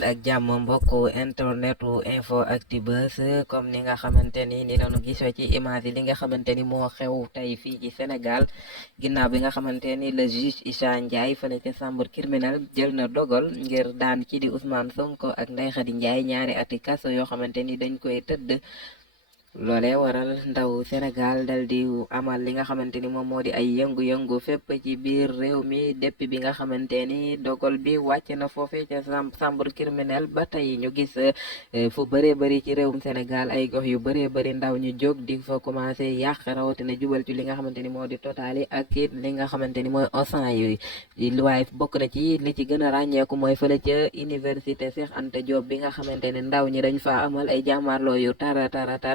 ak jàmm mbokku internetu Info-Actu Buzz comme ni nga xamante ni lañu gisoo ci image yi li nga xamante ni moo xew tey fii ci Sénégal ginnaaw bi nga xamante ni le juge Issa Ndiaye fële ca chambre criminelle jël na dogal ngir daan ci di Ousmane Sonko ak Ndeye Khady Ndiaye ñaari ati kaso yoo xamante ni dañ koy tëdd. loolee waral ndaw Sénégal dal di amal li nga xamante ni moom moo di ay yëngu-yëngu fépp ci biir réew mi depuis bi nga xamante ni dogal bi wàcc na foofee ca chambre criminelle ba tey ñu gis fu bëree bëri ci réewum Sénégal ay gox yu bëree bëri ndaw ñu jóg di fa commencé yàq rawatina jubal ci li nga xamante ni moo di Total yi ak it li nga xamante ni mooy Auchan yi waaye bokk na ci li ci gën a ràññeeku mooy fële ca université Cheikh Anta Diop bi nga xamante ne ndaw ñi dañ fa amal ay jàmmaarloo yu tar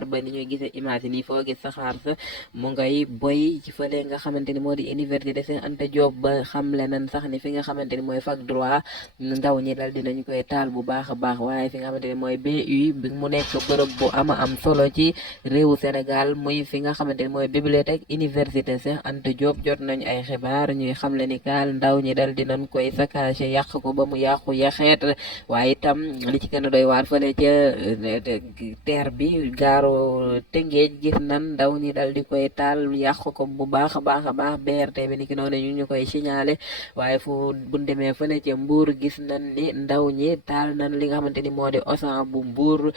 ba ni ñuy gisee image yi foo gis saxaar sa mu ngay boy ci fële nga xamante ni moo di université Cheikh Anta Diop ba xamle nañ sax ni fi nga xamante ni mooy fac droit ndaw ñi dal dinañ koy taal bu baax a baax waaye fi nga xamante ni mooy BU bi mu nekk bërëb bu am solo ci réewu Sénégal muy fi nga xamante ni mooy bibliothèque université Cheikh Anta Diop jot nañ ay xibaar ñuy xamle ni kaal ndaw ñi dal dinañ koy saccagé yàq ko ba mu yàqu yaxeet waaye itam li ci gën a doy waar fële ca terre bi gaaru Tëngéej gis nan ndaw ñi dal di koy taal yàq ko bu baax a baax BRT bi ni ki noonu ñu koy signalé waaye fu buñ demee fële ca Mbuur gis nan ni ndaw ñi taal nan li nga xamante ni moo di Auchan bu Mbuur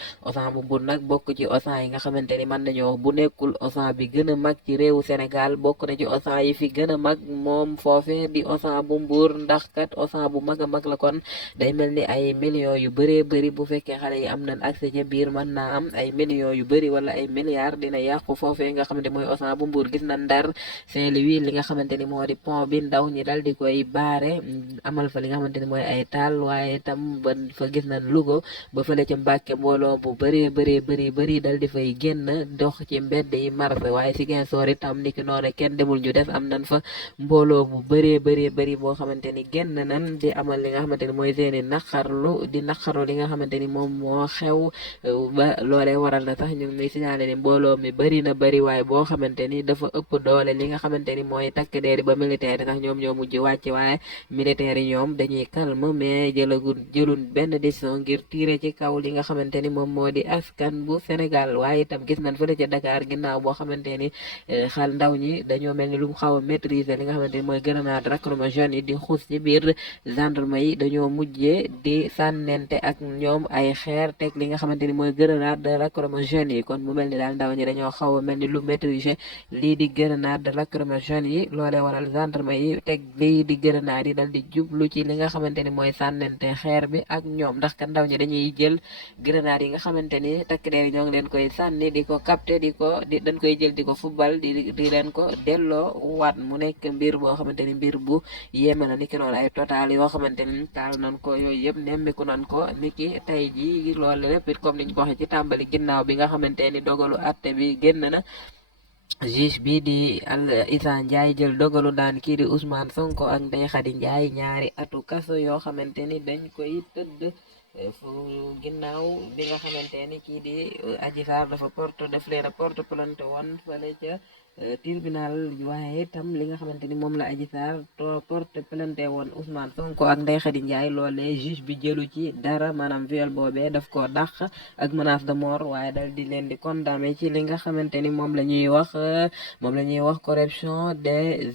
nag bokk ci Auchan yi nga xamante ni mën nañoo wax bu nekkul Auchan bi gën a mag ci réewu Sénégal bokk na ci Auchan yi fi gën a mag moom foofe di Auchan bu Mbuur ndax kat Auchan bu mag a mag la kon day mel ni ay millions yu bëree bëri bu fekkee xale yi am nañ accès ca biir mën naa am ay millions yu bëri wala ay milliards dina yàqu foofee nga xamante mooy Auchan bu Mbuur gis na Ndar Saint-Louis li nga xamante ni moo di pont bi ndaw ñi dal di koy baare amal fa li nga xamante ni mooy ay taal waaye tam ba fa gis nañ Louga ba fële ca Mbàkke mbooloo bu bëri dal di fay génn dox ci mbedd yi marché waaye si Ziguinchor itam niki noonu kenn demul ñu des am nañ fa mbooloo bu bëri boo xamante ni génn nañ di amal li nga xamante ni mooy seeni naqarlu li nga xamante ni moom moo xew ba loolee waral na sax ñu ngi signalé ni mbooloo mi bëri waaye boo xamante ni dafa ëpp doole li nga xamante ni mooy takk deeri ba militaire yi sax ñoom ñoo mujj wàcc waaye militaire yi ñoom dañuy calme mais jëlun benn décision ngir tiire ci kaw li nga xamante ni moom moo di askan bu Sénégal waaye itam gis nañ fële ca Dakar ginnaaw boo xamante ni xal ndaw ñi dañoo mel ni lu mu xaw a maîtriser li nga xamante ni mooy grenade lacrymogène yi di xuus ci biir gendarme yi dañoo mujjee di sànnente ak ñoom ay xeer teg li nga xamante ni mooy grenade lacrymogène yi kon mu mel ni daal ndaw ñi dañoo xaw a mel ni lu maîtriser lii di grenade lacrymogène yi loolee waral gendarme yi teg lii di grenade yi dal di jublu ci li nga xamante ni mooy sànnente xeer bi ak ñoom ndax ka ndaw ñi dañuy jël grenade yi nga xamante ni takk der yi ñoo ngi leen koy sànni di ko capté dañ koy jël di ko fubal di leen ko delloo waat mu nekk mbir boo xamante ni mbir bu yéeme na niki noonu ay Total yoo xamante ni taal nañ ko yooyu yëpp nemmiku nañ ko niki tey ji loolu lépp it comme niñ ko waxee ci tàmbali ginnaaw bi nga xamante ni dogalu atte bi génn na juge bi di Issa Ndiaye jël dogalu daan kii di Ousmane Sonko ak Ndeye Khady Ndiaye ñaari atu kaso yoo xamante ni dañ koy tëdd fu ginnaaw bi nga xamante ni kii di Adji Sarr daf leen a porte plainte woon fële ca tribunal waaye itam li nga xamante ni moom la Adji Sarr porte plainte woon Ousmane Sonko ak Ndeye Khady Ndiaye loolee juge bi jëlu ci dara maanaam viol boobee daf ko dàq ak menace de mort waaye dal di leen di condamné ci li nga xamante ni moom la ñuy wax corruption des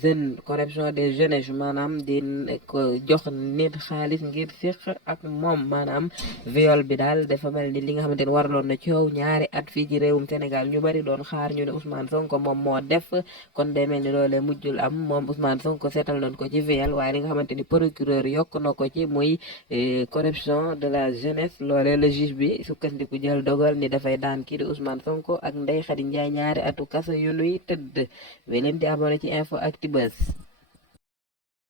jeunes maanaam di ko jox nit xaalis ngir séq ak moom maanaam viol bi daal dafa mel ni li nga xamante ni waraloon na coow ñaari at fii ci réewum Sénégal ñu bari doon xaar ñu ne Ousmane Sonko moom moo def kon day mel ni loolee mujjul am moom Ousmane Sonko seetal nañ ko ci viol waaye li nga xamante ni procureur yokk na ko ci muy corruption de la jeunesse loolee la juge bi sukkandiku jël dogal ni dafay daan kii di Ousmane Sonko ak Ndeye Khady Ndiaye ñaari atu kaso yu nuy tëdd we leen di abonné ci Info-Actu Buzz